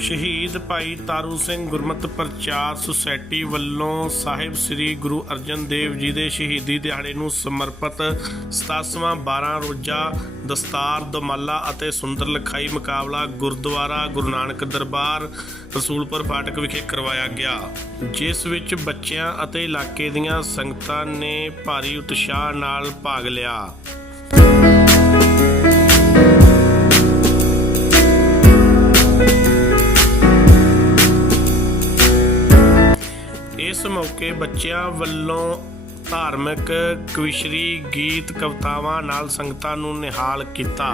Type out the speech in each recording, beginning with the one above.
ਸ਼ਹੀਦ ਭਾਈ ਤਾਰੂ ਸਿੰਘ ਗੁਰਮਤਿ ਪ੍ਰਚਾਰ ਸੁਸਾਇਟੀ ਵੱਲੋਂ ਸਾਹਿਬ ਸ੍ਰੀ ਗੁਰੂ ਅਰਜਨ ਦੇਵ ਜੀ ਦੇ ਸ਼ਹੀਦੀ ਦਿਹਾੜੇ ਨੂੰ ਸਮਰਪਿਤ 77ਵਾਂ 12 ਰੋਜ਼ਾ ਦਸਤਾਰ, ਦਮਾਲਾ ਅਤੇ ਸੁੰਦਰ ਲਿਖਾਈ ਮੁਕਾਬਲਾ ਗੁਰਦੁਆਰਾ ਗੁਰੂ ਨਾਨਕ ਦਰਬਾਰ, ਰਸੂਲਪੁਰ ਫਾਟਕ ਵਿਖੇ ਕਰਵਾਇਆ ਗਿਆ। ਜਿਸ ਵਿੱਚ ਬੱਚਿਆਂ ਅਤੇ ਇਲਾਕੇ ਦੀਆਂ ਸੰਗਤਾਂ ਨੇ ਭਾਰੀ ਉਤਸ਼ਾਹ ਨਾਲ ਭਾਗ ਲਿਆ। ਇਸ ਮੌਕੇ ਬੱਚਿਆਂ ਵੱਲੋਂ ਧਾਰਮਿਕ ਕਵਿਸ਼ਰੀ ਗੀਤ ਕਵਿਤਾਵਾਂ ਨਾਲ ਸੰਗਤਾਂ ਨੂੰ ਨਿਹਾਲ ਕੀਤਾ।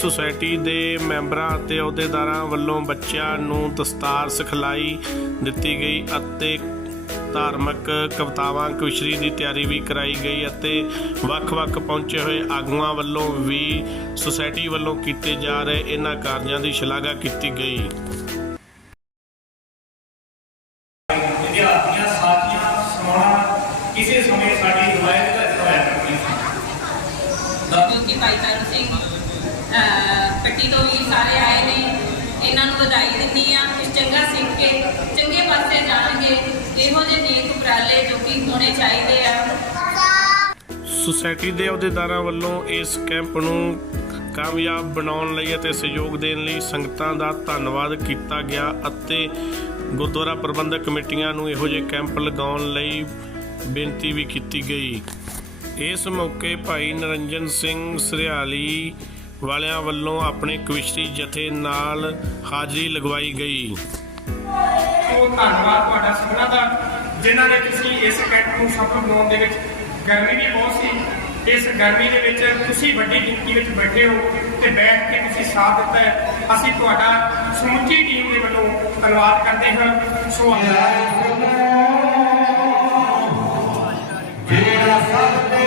ਸੁਸਾਇਟੀ ਦੇ ਮੈਂਬਰਾਂ ਅਤੇ ਅਹੁਦੇਦਾਰਾਂ ਵੱਲੋਂ ਬੱਚਿਆਂ ਨੂੰ ਦਸਤਾਰ ਸਿਖਲਾਈ ਦਿੱਤੀ ਗਈ ਅਤੇ ਧਾਰਮਿਕ ਕਵਿਤਾਵਾਂ ਕਵਿਸ਼ਰੀ ਦੀ ਤਿਆਰੀ ਵੀ ਕਰਾਈ ਗਈ ਅਤੇ ਵੱਖ-ਵੱਖ ਪਹੁੰਚੇ ਹੋਏ ਆਗੂਆਂ ਵੱਲੋਂ ਵੀ ਸੁਸਾਇਟੀ ਵੱਲੋਂ ਕੀਤੇ ਜਾ ਰਹੇ ਇਹਨਾਂ ਕਾਰਜਾਂ ਦੀ ਸ਼ਲਾਘਾ ਕੀਤੀ ਗਈ। ਇਹਨਾਂ ਨੂੰ ਵਧਾਈ ਦਿੰਦੀ ਆ ਕਿ ਚੰਗਾ ਸਿੱਖ ਕੇ ਚੰਗੇ ਪਾਸੇ ਜਾਣਗੇ। ਇਹੋ ਜਿਹੇ ਨੇਕ ਉਪਰਾਲੇ ਜੋ ਕਿ ਹੋਣੇ ਚਾਹੀਦੇ ਆ। ਸੁਸਾਇਟੀ ਦੇ ਅਹੁਦੇਦਾਰਾਂ ਵੱਲੋਂ ਇਸ ਕੈਂਪ ਨੂੰ ਕਾਮਯਾਬ ਬਣਾਉਣ ਲਈ ਅਤੇ ਸਹਿਯੋਗ ਦੇਣ ਲਈ ਸੰਗਤਾਂ ਦਾ ਧੰਨਵਾਦ ਕੀਤਾ ਗਿਆ ਅਤੇ ਗੁਰਦੁਆਰਾ ਪ੍ਰਬੰਧਕ ਕਮੇਟੀਆਂ ਨੂੰ ਇਹੋ ਜਿਹੇ ਕੈਂਪ ਲਗਾਉਣ ਲਈ ਬੇਨਤੀ ਵੀ ਕੀਤੀ ਗਈ। ਇਸ ਮੌਕੇ ਭਾਈ ਨਰਿੰਜਨ ਸਿੰਘ ਸਰਿਆਲੀ ਵਾਲਿਆਂ ਵੱਲੋਂ ਆਪਣੇ ਕਵਿਸ਼ਰੀ ਜਥੇ ਨਾਲ ਹਾਜ਼ਰੀ ਲਗਵਾਈ ਗਈ। ਸੋ ਧੰਨਵਾਦ ਤੁਹਾਡਾ ਸਭਨਾਂ ਦਾ ਜਿਨ੍ਹਾਂ ਨੇ ਤੁਸੀਂ ਇਸ ਕੈਂਪ ਨੂੰ ਸਫਲ ਬਣਾਉਣ ਦੇ ਵਿੱਚ ਗਰਮੀ ਵੀ ਬਹੁਤ ਸੀ। ਇਸ ਗਰਮੀ ਦੇ ਵਿੱਚ ਤੁਸੀਂ ਵੱਡੀ ਗਿਣਤੀ ਵਿੱਚ ਬੈਠੇ ਹੋ ਤੇ ਬੈਠ ਕੇ ਤੁਸੀਂ ਸਾਥ ਦਿੱਤਾ ਹੈ। ਅਸੀਂ ਤੁਹਾਡਾ ਸਮੁੱਚੀ ਟੀਮ ਦੇ ਵੱਲੋਂ ਧੰਨਵਾਦ ਕਰਦੇ ਹਾਂ। ਸੋ ਜਿਹੜਾ ਸਭ ਦੇ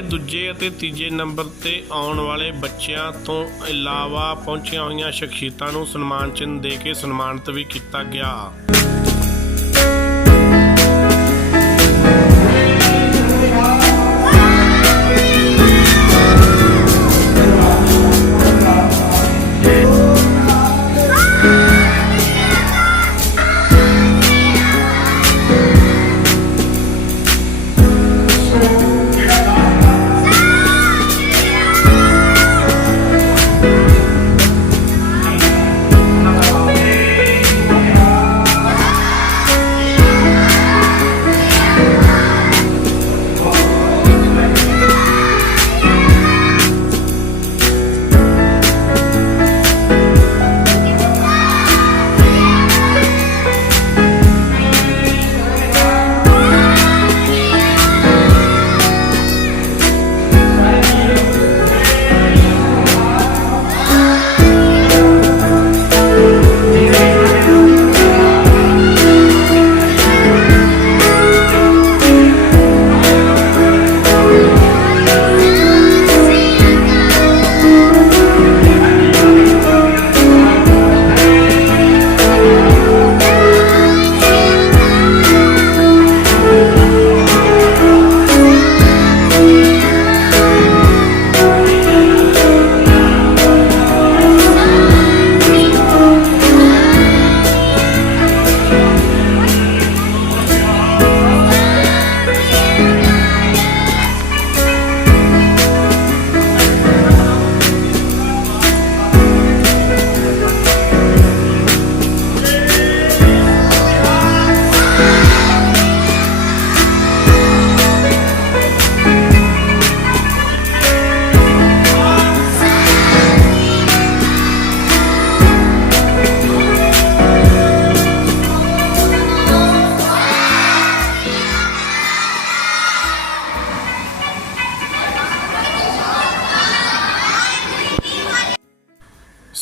ਪਹਿਲੇ ਦੂਜੇ ਅਤੇ ਤੀਜੇ ਨੰਬਰ ਤੇ ਆਉਣ ਵਾਲੇ ਬੱਚਿਆਂ ਤੋਂ ਇਲਾਵਾ ਪਹੁੰਚੀਆਂ ਹੋਈਆਂ ਸ਼ਖਸੀਅਤਾਂ ਨੂੰ ਸਨਮਾਨ ਚਿੰਨ੍ਹ ਦੇ ਕੇ ਸਨਮਾਨਿਤ ਵੀ ਕੀਤਾ ਗਿਆ।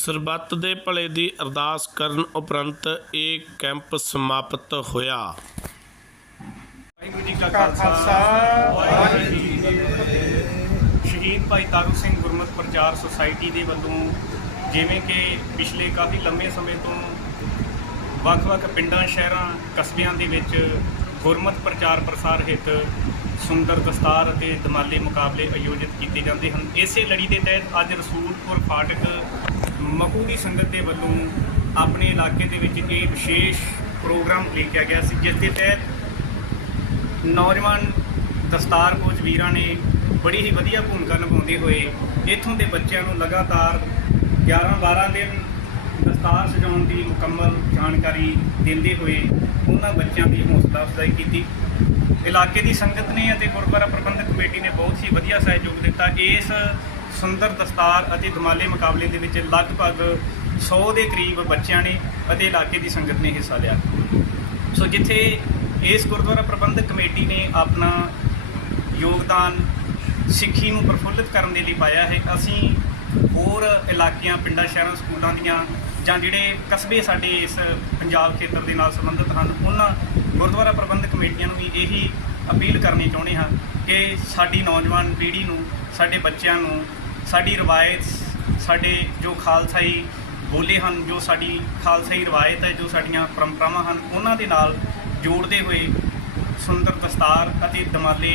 ਸਰਬੱਤ ਦੇ ਭਲੇ ਦੀ ਅਰਦਾਸ ਕਰਨ ਉਪਰੰਤ ਇਹ ਕੈਂਪ ਸਮਾਪਤ ਹੋਇਆ। ਵਾਹਿਗੁਰੂ ਜੀ ਕਾ ਖਾਲਸਾ, ਵਾਹਿਗੁਰੂ ਜੀ ਕੀ ਫਤਿਹ। ਸ਼ਹੀਦ ਭਾਈ ਤਾਰੂ ਸਿੰਘ ਗੁਰਮਤ ਪ੍ਰਚਾਰ ਸੁਸਾਇਟੀ ਦੇ ਵੱਲੋਂ ਜਿਵੇਂ ਕਿ ਪਿਛਲੇ ਕਾਫੀ ਲੰਮੇ ਸਮੇਂ ਤੋਂ ਵੱਖ-ਵੱਖ ਪਿੰਡਾਂ, ਸ਼ਹਿਰਾਂ, ਕਸਬਿਆਂ ਦੇ ਵਿੱਚ ਗੁਰਮਤ ਪ੍ਰਚਾਰ ਪ੍ਰਸਾਰ ਹਿੱਤ ਸੁੰਦਰ ਦਸਤਾਰ ਅਤੇ ਦਮਾਲੇ ਮੁਕਾਬਲੇ ਆਯੋਜਿਤ ਕੀਤੇ ਜਾਂਦੇ ਹਨ। ਇਸੇ ਲੜੀ ਦੇ ਤਹਿਤ ਅੱਜ ਰਸੂਲਪੁਰ ਫਾਟਕ ਮਕੂ ਦੀ ਸੰਗਤ ਦੇ ਵੱਲੋਂ ਆਪਣੇ ਇਲਾਕੇ ਦੇ ਵਿੱਚ ਇਹ ਵਿਸ਼ੇਸ਼ ਪ੍ਰੋਗਰਾਮ ਲਿਖਿਆ ਗਿਆ ਸੀ, ਜਿਸ ਦੇ ਤਹਿਤ ਨੌਜਵਾਨ ਦਸਤਾਰ ਕੋਚ ਵੀਰਾਂ ਨੇ ਬੜੀ ਹੀ ਵਧੀਆ ਭੂਮਿਕਾ ਨਿਭਾਉਂਦੇ ਹੋਏ ਇੱਥੋਂ ਦੇ ਬੱਚਿਆਂ ਨੂੰ ਲਗਾਤਾਰ 11-12 ਦਿਨ ਦਸਤਾਰ ਸਜਾਉਣ ਦੀ ਮੁਕੰਮਲ ਜਾਣਕਾਰੀ ਦਿੰਦੇ ਹੋਏ ਉਹਨਾਂ ਬੱਚਿਆਂ ਦੀ ਹੌਸਲਾ ਅਫਜ਼ਾਈ ਕੀਤੀ। ਇਲਾਕੇ ਦੀ ਸੰਗਤ ਨੇ ਅਤੇ ਗੁਰਦੁਆਰਾ ਪ੍ਰਬੰਧਕ ਕਮੇਟੀ ਨੇ ਬਹੁਤ ਹੀ ਵਧੀਆ ਸਹਿਯੋਗ ਦਿੱਤਾ। ਇਸ ਸੁੰਦਰ ਦਸਤਾਰ ਅਤੇ ਦਮਾਲੇ ਮੁਕਾਬਲੇ ਦੇ ਵਿੱਚ ਲਗਭਗ 100 ਦੇ ਕਰੀਬ ਬੱਚਿਆਂ ਨੇ ਅਤੇ ਇਲਾਕੇ ਦੀ ਸੰਗਤ ਨੇ ਹਿੱਸਾ ਲਿਆ। ਸੋ ਜਿੱਥੇ ਇਸ ਗੁਰਦੁਆਰਾ ਪ੍ਰਬੰਧਕ ਕਮੇਟੀ ਨੇ ਆਪਣਾ ਯੋਗਦਾਨ ਸਿੱਖੀ ਨੂੰ ਪ੍ਰਫੁੱਲਿਤ ਕਰਨ ਦੇ ਲਈ ਪਾਇਆ ਹੈ, ਅਸੀਂ ਹੋਰ ਇਲਾਕਿਆਂ, ਪਿੰਡਾਂ, ਸ਼ਹਿਰਾਂ, ਸਕੂਲਾਂ ਦੀਆਂ ਜਾਂ ਜਿਹੜੇ ਕਸਬੇ ਸਾਡੇ ਇਸ ਪੰਜਾਬ ਖੇਤਰ ਦੇ ਨਾਲ ਸੰਬੰਧਿਤ ਹਨ, ਉਹਨਾਂ ਗੁਰਦੁਆਰਾ ਪ੍ਰਬੰਧਕ ਕਮੇਟੀਆਂ ਨੂੰ ਵੀ ਇਹੀ ਅਪੀਲ ਕਰਨੀ ਚਾਹੁੰਦੇ ਹਾਂ ਕਿ ਸਾਡੀ ਨੌਜਵਾਨ ਪੀੜ੍ਹੀ ਨੂੰ, ਸਾਡੇ ਬੱਚਿਆਂ ਨੂੰ ਸਾਡੀ ਰਵਾਇਤ, ਸਾਡੇ ਜੋ ਖਾਲਸਾਈ ਬੋਲੇ ਹਨ, ਜੋ ਸਾਡੀ ਖਾਲਸਾਈ ਰਵਾਇਤ ਹੈ, ਜੋ ਸਾਡੀਆਂ ਪਰੰਪਰਾਵਾਂ ਹਨ, ਉਹਨਾਂ ਦੇ ਨਾਲ ਜੋੜਦੇ ਹੋਏ ਸੁੰਦਰ ਦਸਤਾਰ ਅਤੇ ਦਮਾਲੇ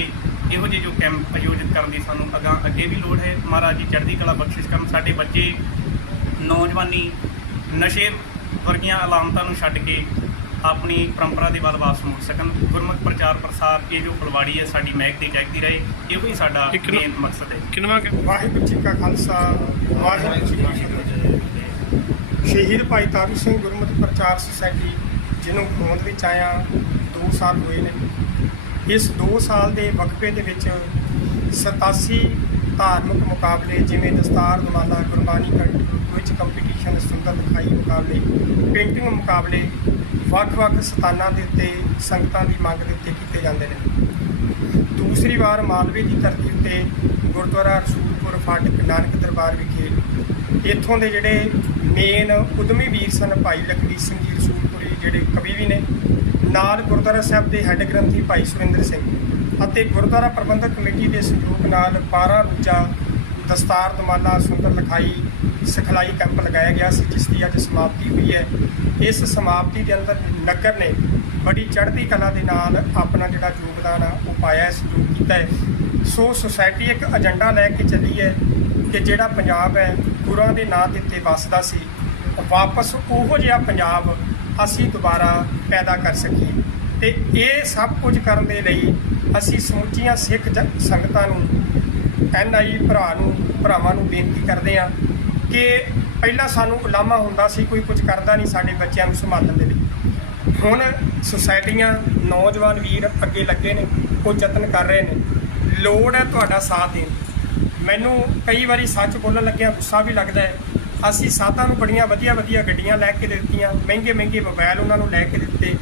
ਇਹੋ ਜਿਹੇ ਜੋ ਕੈਂਪ ਆਯੋਜਿਤ ਕਰਨ ਦੀ ਸਾਨੂੰ ਅਗਾਂ ਅੱਗੇ ਵੀ ਲੋੜ ਹੈ। ਮਹਾਰਾਜ ਜੀ, ਚੜ੍ਹਦੀ ਕਲਾ ਬਖਸ਼ਿਸ਼ ਕਰਨ ਸਾਡੇ ਬੱਚੇ, ਨੌਜਵਾਨੀ, ਨਸ਼ੇ ਵਰਗੀਆਂ ਅਲਾਮਤਾਂ ਨੂੰ ਛੱਡ ਕੇ ਆਪਣੀ ਪਰੰਪਰਾ ਦੇ ਵੱਲ ਵਾਪਸ ਮੁੜ ਸਕਣ। ਗੁਰਮੁਖ ਪ੍ਰਚਾਰ ਪ੍ਰਸਾਰ ਇਹ ਜੋ ਫੁਲਵਾੜੀ ਹੈ ਸਾਡੀ ਮਹਿਕਦੀ ਜਾਗਦੀ ਰਹੇ। ਇਹੋ ਹੀ ਸਾਡਾ ਇੱਕ ਨਾ- ਮੇਨ ਮਕਸਦ ਹੈ। ਕਿੰਨਵਾ ਕਿ- ਵਾਹਿਗੁਰੂ ਜੀ ਕਾ ਖਾਲਸਾ ਵਾਹਿਗੁਰੂ ਜੀ ਕੀ ਫਤਿਹ। ਸ਼ਹੀਦ ਭਾਈ ਤਾਰੂ ਸਿੰਘ ਗੁਰਮਤਿ ਪ੍ਰਚਾਰ ਸੁਸਾਇਟੀ ਜਿਹਨੂੰ ਹੋਂਦ ਵਿੱਚ ਆਇਆ 2 ਸਾਲ ਹੋਏ ਨੇ। ਇਸ 2 ਸਾਲ ਦੇ ਵਕਫੇ ਦੇ ਵਿੱਚ 87 ਧਾਰਮਿਕ ਮੁਕਾਬਲੇ ਜਿਵੇਂ ਦਸਤਾਰ ਦਮਾਲਾ ਗੁਰਬਾਣੀ ਕੰਠ ਵਿੱਚ ਕੰਪੀਟੀਸ਼ਨ ਸੁੰਦਰ ਲਿਖਾਈ ਮੁਕਾਬਲੇ ਪੇਂਟਿੰਗ ਮੁਕਾਬਲੇ ਵੱਖ-ਵੱਖ ਸਥਾਨਾਂ ਦੇ ਉੱਤੇ ਸੰਗਤਾਂ ਦੀ ਮੰਗ ਦੇ ਉੱਤੇ ਕੀਤੇ ਜਾਂਦੇ ਨੇ। ਦੂਸਰੀ ਵਾਰ ਮਾਲਵੇ ਦੀ ਧਰਤੀ ਉੱਤੇ ਗੁਰਦੁਆਰਾ ਰਸੂਲਪੁਰ ਫਾਟਕ ਨਾਨਕ ਦਰਬਾਰ ਵਿਖੇ ਇੱਥੋਂ ਦੇ ਜਿਹੜੇ ਮੇਨ ਉਦਮੀ ਵੀਰ ਸਨ ਭਾਈ ਲਖਵੀਰ ਸਿੰਘ ਜੀ ਰਸੂਲਪੁਰੀ, ਜਿਹੜੇ ਕਵੀ ਵੀ ਨੇ, ਨਾਲ ਗੁਰਦੁਆਰਾ ਸਾਹਿਬ ਦੇ ਹੈੱਡ ਗ੍ਰੰਥੀ ਭਾਈ ਸੁਰਿੰਦਰ ਸਿੰਘ ਅਤੇ ਗੁਰਦੁਆਰਾ ਪ੍ਰਬੰਧਕ ਕਮੇਟੀ ਦੇ ਸਹਿਯੋਗ ਨਾਲ 12 ਰੋਜ਼ਾ ਦਸਤਾਰ ਦਮਾਲਾ ਸੁੰਦਰ ਲਿਖਾਈ ਸਿਖਲਾਈ ਕੈਂਪ ਲਗਾਇਆ ਗਿਆ ਸੀ, ਜਿਸ ਦੀ ਅੱਜ ਸਮਾਪਤੀ ਹੋਈ ਹੈ। ਇਸ ਸਮਾਪਤੀ ਦੇ ਅੰਦਰ ਨਗਰ ਨੇ ਬੜੀ ਚੜ੍ਹਦੀ ਕਲਾ ਦੇ ਨਾਲ ਆਪਣਾ ਜਿਹੜਾ ਯੋਗਦਾਨ ਆ, ਉਹ ਪਾਇਆ ਹੈ ਸਹਿਯੋਗ ਕੀਤਾ ਹੈ। ਸੋ ਸੁਸਾਇਟੀ ਇੱਕ ਏਜੰਡਾ ਲੈ ਕੇ ਚੱਲੀ ਹੈ ਕਿ ਜਿਹੜਾ ਪੰਜਾਬ ਹੈ, ਗੁਰਾਂ ਦੇ ਨਾਂ ਦੇ ਉੱਤੇ ਵੱਸਦਾ ਸੀ, ਵਾਪਸ ਉਹੋ ਜਿਹਾ ਪੰਜਾਬ ਅਸੀਂ ਦੁਬਾਰਾ ਪੈਦਾ ਕਰ ਸਕੀਏ। ਤੇ ਇਹ ਸਭ ਕੁਝ ਕਰਨ ਦੇ ਲਈ ਅਸੀਂ ਸਮੁੱਚੀਆਂ ਸਿੱਖ ਜ- ਸੰਗਤਾਂ ਨੂੰ ਐਨਆਈ ਭਰਾ ਨੂੰ, ਭਰਾਵਾਂ ਨੂੰ ਬੇਨਤੀ ਕਰਦੇ ਹਾਂ ਕਿ ਪਹਿਲਾਂ ਸਾਨੂੰ ਉਲਾਮਾ ਹੁੰਦਾ ਸੀ, ਕੋਈ ਕੁਝ ਕਰਦਾ ਨਹੀਂ ਸਾਡੇ ਬੱਚਿਆਂ ਨੂੰ ਸੰਭਾਲਣ ਦੇ ਲਈ। ਹੁਣ ਸੁਸਾਇਟੀਆਂ, ਨੌਜਵਾਨ ਵੀਰ ਅੱਗੇ ਲੱਗੇ ਨੇ, ਉਹ ਯਤਨ ਕਰ ਰਹੇ ਨੇ। ਲੋੜ ਹੈ ਤੁਹਾਡਾ ਸਾਥ ਦੇਣ। ਮੈਨੂੰ ਕਈ ਵਾਰੀ ਸੱਚ ਬੋਲਣ ਲੱਗਿਆ ਗੁੱਸਾ ਵੀ ਲੱਗਦਾ ਹੈ। ਅਸੀਂ ਸਾਥਾਂ ਨੂੰ ਬੜੀਆਂ ਵਧੀਆ ਵਧੀਆ ਗੱਡੀਆਂ ਲੈ ਕੇ ਦਿੱਤੀਆਂ, ਮਹਿੰਗੇ ਮਹਿੰਗੇ ਮੋਬਾਈਲ ਉਹਨਾਂ ਨੂੰ ਲੈ ਕੇ ਦਿੱਤੇ।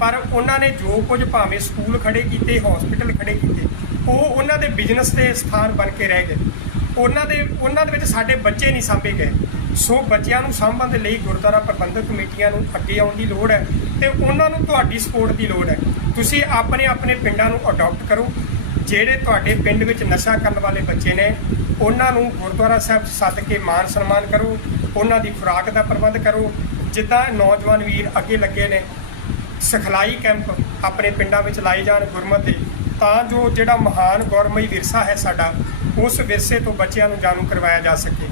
ਪਰ ਉਹਨਾਂ ਨੇ ਜੋ ਕੁਝ ਭਾਵੇਂ ਸਕੂਲ ਖੜੇ ਕੀਤੇ, ਹਸਪੀਟਲ ਖੜੇ ਕੀਤੇ, ਉਹ ਉਹਨਾਂ ਦੇ ਬਿਜ਼ਨਸ ਦੇ ਸਥਾਨ ਬਣ ਕੇ ਰਹਿ ਗਏ। ਉਹਨਾਂ ਦੇ ਉਹਨਾਂ ਦੇ ਵਿੱਚ ਸਾਡੇ ਬੱਚੇ ਨਹੀਂ ਸਾਂਭੇ ਗਏ। ਸੋ ਬੱਚਿਆਂ ਨੂੰ ਸਾਂਭਣ ਦੇ ਲਈ ਗੁਰਦੁਆਰਾ ਪ੍ਰਬੰਧਕ ਕਮੇਟੀਆਂ ਨੂੰ ਅੱਗੇ ਆਉਣ ਦੀ ਲੋੜ ਹੈ ਤੇ ਉਹਨਾਂ ਨੂੰ ਤੁਹਾਡੀ ਸਪੋਰਟ ਦੀ ਲੋੜ ਹੈ। ਤੁਸੀਂ ਆਪਣੇ ਆਪਣੇ ਪਿੰਡਾਂ ਨੂੰ ਅਡਾਪਟ ਕਰੋ। ਜਿਹੜੇ ਤੁਹਾਡੇ ਪਿੰਡ ਵਿੱਚ ਨਸ਼ਾ ਕਰਨ ਵਾਲੇ ਬੱਚੇ ਨੇ, ਉਹਨਾਂ ਨੂੰ ਗੁਰਦੁਆਰਾ ਸਾਹਿਬ 'ਚ ਸੱਦ ਕੇ ਮਾਨ ਸਨਮਾਨ ਕਰੋ। ਉਹਨਾਂ ਦੀ ਖੁਰਾਕ ਦਾ ਪ੍ਰਬੰਧ ਕਰੋ। ਜਿੱਦਾਂ ਨੌਜਵਾਨ ਵੀਰ ਅੱਗੇ ਲੱਗੇ ਨੇ, ਸਿਖਲਾਈ ਕੈਂਪ ਆਪਣੇ ਪਿੰਡਾਂ ਵਿੱਚ ਲਾਏ ਜਾਣ ਗੁਰਮਤਿ ਦੇ ਤਾਂ ਜੋ ਜਿਹੜਾ ਮਹਾਨ ਗੌਰਮਈ ਵਿਰਸਾ ਹੈ ਸਾਡਾ ਉਸ ਵਿਰਸੇ ਤੋਂ ਬੱਚਿਆਂ ਨੂੰ ਜਾਣੂ ਕਰਵਾਇਆ ਜਾ ਸਕੇ।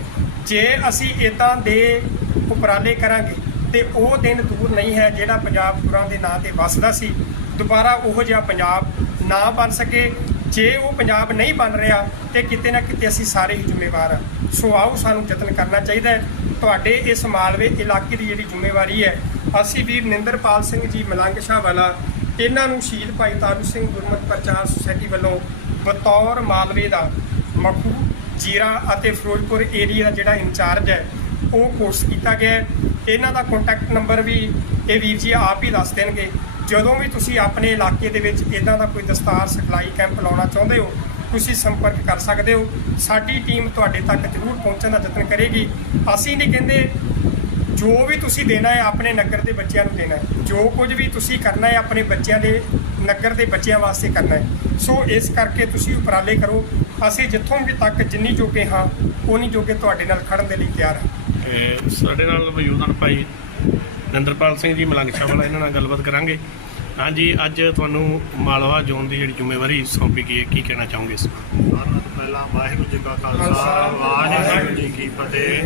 ਜੇ ਅਸੀਂ ਇਦਾਂ ਦੇ ਉਪਰਾਲੇ ਕਰਾਂਗੇ ਤੇ ਉਹ ਦਿਨ ਦੂਰ ਨਹੀਂ ਹੈ ਜਿਹੜਾ ਪੰਜਾਬ ਗੁਰਾਂ ਦੇ ਨਾਂ ਤੇ ਵੱਸਦਾ ਸੀ। ਦੁਬਾਰਾ ਉਹ ਜਿਹਾ ਪੰਜਾਬ ਨਾ ਬਣ ਸਕੇ। ਜੇ ਉਹ ਪੰਜਾਬ ਨਹੀਂ ਬਣ ਰਿਹਾ ਤੇ ਕਿਤੇ ਨਾ ਕਿਤੇ ਅਸੀਂ ਸਾਰੇ ਹੀ ਜ਼ਿੰਮੇਵਾਰ ਹਾਂ। ਸੋ ਆਓ ਸਾਨੂੰ ਯਤਨ ਕਰਨਾ ਚਾਹੀਦਾ ਹੈ। ਤੁਹਾਡੇ ਇਸ ਮਾਲਵੇ ਇਲਾਕੇ ਦੀ ਜਿਹੜੀ ਜ਼ਿੰਮੇਵਾਰੀ ਹੈ, ਅਸੀਂ ਵੀਰ ਨਿੰਦਰਪਾਲ ਸਿੰਘ ਜੀ ਮਲੰਗ ਸ਼ਾਹ ਵਾਲਾ, ਇਹਨਾਂ ਨੂੰ ਸ਼ਹੀਦ ਭਾਈ ਤਾਰੂ ਸਿੰਘ ਗੁਰਮਤ ਪ੍ਰਚਾਰ ਸੁਸਾਇਟੀ ਵੱਲੋਂ ਬਤੌਰ ਮਾਲਵੇ ਦਾ ਮਖੂ, ਜੀਰਾ ਅਤੇ ਫਿਰੋਜ਼ਪੁਰ ਏਰੀਆ ਦਾ ਜਿਹੜਾ ਇੰਚਾਰਜ ਹੈ, ਉਹ ਕੋਰਸ ਕੀਤਾ ਗਿਆ ਇਹਨਾਂ ਦਾ ਕੰਟੈਕਟ ਨੰਬਰ ਵੀ ਇਹ ਵੀਰ ਜੀ ਆਪ ਹੀ ਦੱਸ ਦੇਣਗੇ। ਜਦੋਂ ਵੀ ਤੁਸੀਂ ਆਪਣੇ ਇਲਾਕੇ ਦੇ ਵਿੱਚ ਇਦਾਂ ਦਾ ਕੋਈ ਦਸਤਾਰ ਸਿਖਲਾਈ ਕੈਂਪ ਲਾਉਣਾ ਚਾਹੁੰਦੇ ਹੋ, ਤੁਸੀਂ ਸੰਪਰਕ ਕਰ ਸਕਦੇ ਹੋ। ਸਾਡੀ ਟੀਮ ਤੁਹਾਡੇ ਤੱਕ ਜ਼ਰੂਰ ਪਹੁੰਚਣ ਦਾ ਯਤਨ ਕਰੇਗੀ। ਅਸੀਂ ਨਹੀਂ ਕਹਿੰਦੇ ਜੋ ਵੀ ਤੁਸੀਂ ਦੇਣਾ ਹੈ, ਆਪਣੇ ਨਗਰ ਦੇ ਬੱਚਿਆਂ ਨੂੰ ਦੇਣਾ ਹੈ। ਜੋ ਕੁਝ ਵੀ ਤੁਸੀਂ ਕਰਨਾ ਹੈ, ਆਪਣੇ ਬੱਚਿਆਂ ਦੇ ਨਗਰ ਦੇ ਬੱਚਿਆਂ ਵਾਸਤੇ ਕਰਨਾ ਹੈ। ਸੋ ਇਸ ਕਰਕੇ ਤੁਸੀਂ ਉਪਰਾਲੇ ਕਰੋ। ਅਸੀਂ ਜਿੱਥੋਂ ਵੀ ਤੱਕ ਜਿੰਨੀ ਜੋਗੇ ਹਾਂ ਉਨੀ ਜੋਗੇ ਤੁਹਾਡੇ ਨਾਲ ਖੜਨ ਦੇ ਲਈ ਤਿਆਰ ਹਾਂ। ਸਾਡੇ ਨਾਲ ਮੌਜੂਦ ਹਨ ਭਾਈ ਨਰਿੰਦਰਪਾਲ ਸਿੰਘ ਜੀ ਮਲੰਗਸ਼ਾ ਵਾਲਾ ਇਹਨਾਂ ਨਾਲ ਗੱਲਬਾਤ ਕਰਾਂਗੇ। ਹਾਂਜੀ ਅੱਜ ਤੁਹਾਨੂੰ ਮਾਲਵਾ ਜ਼ੋਨ ਦੀ ਜਿਹੜੀ ਜ਼ਿੰਮੇਵਾਰੀ ਸੌਂਪੀ ਗਈ ਹੈ ਕੀ ਕਹਿਣਾ ਚਾਹੋਗੇ ਇਸ ਬਾਰੇ? ਸਾਰਿਆਂ ਤੋਂ ਪਹਿਲਾਂ ਵਾਹਿਗੁਰੂ ਜੀ ਕਾ ਖਾਲਸਾ ਵਾਹਿਗੁਰੂ ਜੀ ਕੀ ਫਤਿਹ।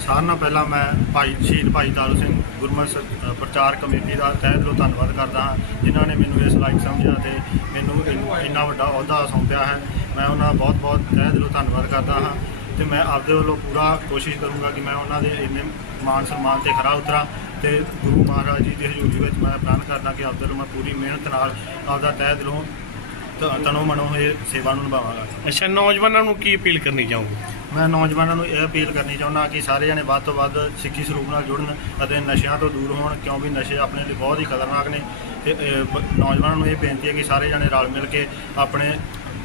ਸਾਰਿਆਂ ਨਾਲੋਂ ਪਹਿਲਾਂ ਮੈਂ ਭਾਈ ਸ਼ਹੀਦ ਭਾਈ ਤਾਰੂ ਸਿੰਘ ਗੁਰਮਤਿ ਪ੍ਰਚਾਰ ਕਮੇਟੀ ਦਾ ਤਹਿ ਦਿਲੋਂ ਧੰਨਵਾਦ ਕਰਦਾ ਹਾਂ ਜਿਨ੍ਹਾਂ ਨੇ ਮੈਨੂੰ ਇਸ ਲਾਇਕ ਸਮਝਿਆ ਤੇ ਮੈਨੂੰ ਇੰਨਾ ਵੱਡਾ ਅਹੁਦਾ ਸੌਂਪਿਆ ਹੈ। ਮੈਂ ਉਹਨਾਂ ਦਾ ਬਹੁਤ ਬਹੁਤ ਤਹਿ ਦਿਲੋਂ ਧੰਨਵਾਦ ਕਰਦਾ ਹਾਂ ਤੇ ਮੈਂ ਆਪਦੇ ਵੱਲੋਂ ਪੂਰਾ ਕੋਸ਼ਿਸ਼ ਕਰੂੰਗਾ ਕਿ ਮੈਂ ਉਹਨਾਂ ਦੇ ਇੰਨੇ ਮਾਨ ਸਨਮਾਨ ਤੇ ਖਰਾ ਉਤਰਾਂ ਤੇ ਗੁਰੂ ਮਹਾਰਾਜ ਜੀ ਦੀ ਹਜ਼ੂਰੀ ਵਿੱਚ ਮੈਂ ਪ੍ਰਣ ਕਰਦਾ ਕਿ ਆਪਦੇ ਵੱਲੋਂ ਮੈਂ ਪੂਰੀ ਮਿਹਨਤ ਨਾਲ ਆਪਦਾ ਤਹਿ ਦਿਲੋਂ ਤਨੋਂ ਮਨੋਂ ਇਹ ਸੇਵਾ ਨੂੰ ਨਿਭਾਵਾਂਗਾ। ਅੱਛਾ ਨੌਜਵਾਨਾਂ ਨੂੰ ਕੀ ਅਪੀਲ ਕਰਨੀ ਚਾਹੋਗੇ? ਮੈਂ ਨੌਜਵਾਨਾਂ ਨੂੰ ਇਹ ਅਪੀਲ ਕਰਨੀ ਚਾਹੁੰਦਾ ਕਿ ਸਾਰੇ ਜਣੇ ਵੱਧ ਤੋਂ ਵੱਧ ਸਿੱਖੀ ਸਰੂਪ ਨਾਲ ਜੁੜਨ ਅਤੇ ਨਸ਼ਿਆਂ ਤੋਂ ਦੂਰ ਹੋਣ ਕਿਉਂਕਿ ਨਸ਼ੇ ਆਪਣੇ ਲਈ ਬਹੁਤ ਹੀ ਖਤਰਨਾਕ ਨੇ ਤੇ ਨੌਜਵਾਨਾਂ ਨੂੰ ਇਹ ਬੇਨਤੀ ਹੈ ਕਿ ਸਾਰੇ ਜਣੇ ਰਲ ਮਿਲ ਕੇ ਆਪਣੇ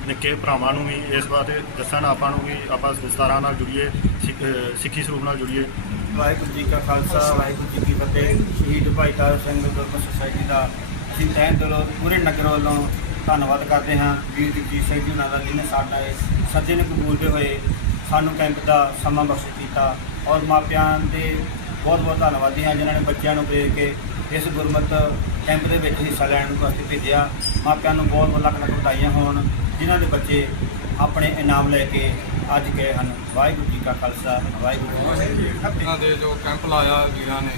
ਨਿੱਕੇ ਭਰਾਵਾਂ ਨੂੰ ਵੀ ਇਸ ਬਾਰੇ ਦੱਸਣ, ਆਪਾਂ ਨੂੰ ਵੀ ਆਪਾਂ ਦਸਤਾਰਾਂ ਨਾਲ ਜੁੜੀਏ, ਸਿੱਖ- ਸਿੱਖੀ ਸਰੂਪ ਨਾਲ ਜੁੜੀਏ। ਵਾਹਿਗੁਰੂ ਜੀ ਕਾ ਖਾਲਸਾ, ਵਾਹਿਗੁਰੂ ਜੀ ਕੀ ਫਤਿਹ। ਸ਼ਹੀਦ ਭਾਈ ਤਾਰੂ ਸਿੰਘ ਗੁਰਮਤਿ ਸੁਸਾਇਟੀ ਦਾ ਅਸੀਂ ਤਹਿ ਦਿਲੋਂ, ਪੂਰੇ ਨਗਰ ਵੱਲੋਂ ਧੰਨਵਾਦ ਕਰਦੇ ਹਾਂ। ਵੀਰ ਜਗਜੀਤ ਸਿੰਘ ਜੀ ਉਹਨਾਂ ਦਾ, ਜਿਹਨੇ ਸਾਡਾ ਸੱਜੇ ਨੂੰ ਕਬੂਲਦੇ ਹੋਏ ਸਾਨੂੰ ਕੈਂਪ ਦਾ ਸਮਾਂ ਬਖਸ਼ ਕੀਤਾ। ਔਰ ਮਾਪਿਆਂ ਦੇ ਬਹੁਤ ਬਹੁਤ ਧੰਨਵਾਦੀ ਹਾਂ ਜਿਨ੍ਹਾਂ ਨੇ ਬੱਚਿਆਂ ਨੂੰ ਭੇਜ ਕੇ ਇਸ ਗੁਰਮਤ ਕੈਂਪ ਦੇ ਵਿੱਚ ਹਿੱਸਾ ਲੈਣ ਵਾਸਤੇ ਭੇਜਿਆ। ਮਾਪਿਆਂ ਨੂੰ ਬਹੁਤ ਬਹੁਤ ਲੱਖ ਲੱਖ ਵਧਾਈਆਂ ਹੋਣ। ਜਿਨ੍ਹਾਂ ਦੇ ਬੱਚੇ ਆਪਣੇ ਇਨਾਮ ਲੈ ਕੇ ਅੱਜ ਗਏ ਹਨ। ਵਾਹਿਗੁਰੂ ਜੀ ਕਾ ਖਾਲਸਾ, ਵਾਹਿਗੁਰੂ ਜੀ ਕੀ ਫਤਿਹ। ਇਹਨਾਂ ਦੇ ਜੋ ਕੈਂਪ ਲਾਇਆ ਵੀਰਾਂ ਨੇ,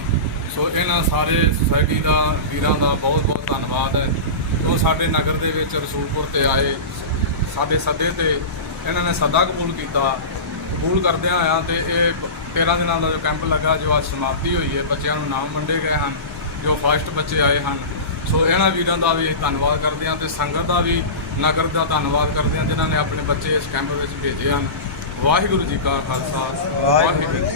ਸੋ ਇਹਨਾਂ ਸਾਰੇ ਸੁਸਾਇਟੀ ਦਾ, ਵੀਰਾਂ ਦਾ ਬਹੁਤ ਬਹੁਤ ਧੰਨਵਾਦ ਹੈ। ਜੋ ਸਾਡੇ ਨਗਰ ਦੇ ਵਿੱਚ ਰਸੂਲਪੁਰ ਤੇ ਆਏ, ਸਾਡੇ ਸੱਦੇ ਤੇ ਇਹਨਾਂ ਨੇ ਸੱਦਾ ਕਬੂਲ ਕੀਤਾ। ਕਬੂਲ ਕਰਦਿਆਂ ਆਇਆ ਤੇ ਇਹ 13 ਦਿਨਾਂ ਦਾ ਜੋ ਕੈਂਪ ਲੱਗਾ, ਜੋ ਅੱਜ ਸਮਾਪਤੀ ਹੋਈ ਹੈ, ਬੱਚਿਆਂ ਨੂੰ ਨਾਮ ਵੰਡੇ ਗਏ ਹਨ, ਜੋ ਫਸਟ ਬੱਚੇ ਆਏ ਹਨ। ਸੋ ਇਹਨਾਂ ਵੀਰਾਂ ਦਾ ਵੀ ਧੰਨਵਾਦ ਕਰਦੇ ਹਾਂ ਤੇ ਸੰਗਤ ਦਾ ਵੀ ਨਗਰ ਦਾ ਧੰਨਵਾਦ ਕਰਦੇ ਹਾਂ ਜਿਨ੍ਹਾਂ ਨੇ ਆਪਣੇ ਬੱਚੇ ਇਸ ਕੈਂਪ ਵਿੱਚ ਭੇਜੇ ਹਨ। ਵਾਹਿਗੁਰੂ ਜੀ ਕਾ ਖਾਲਸਾ, ਵਾਹਿਗੁਰੂ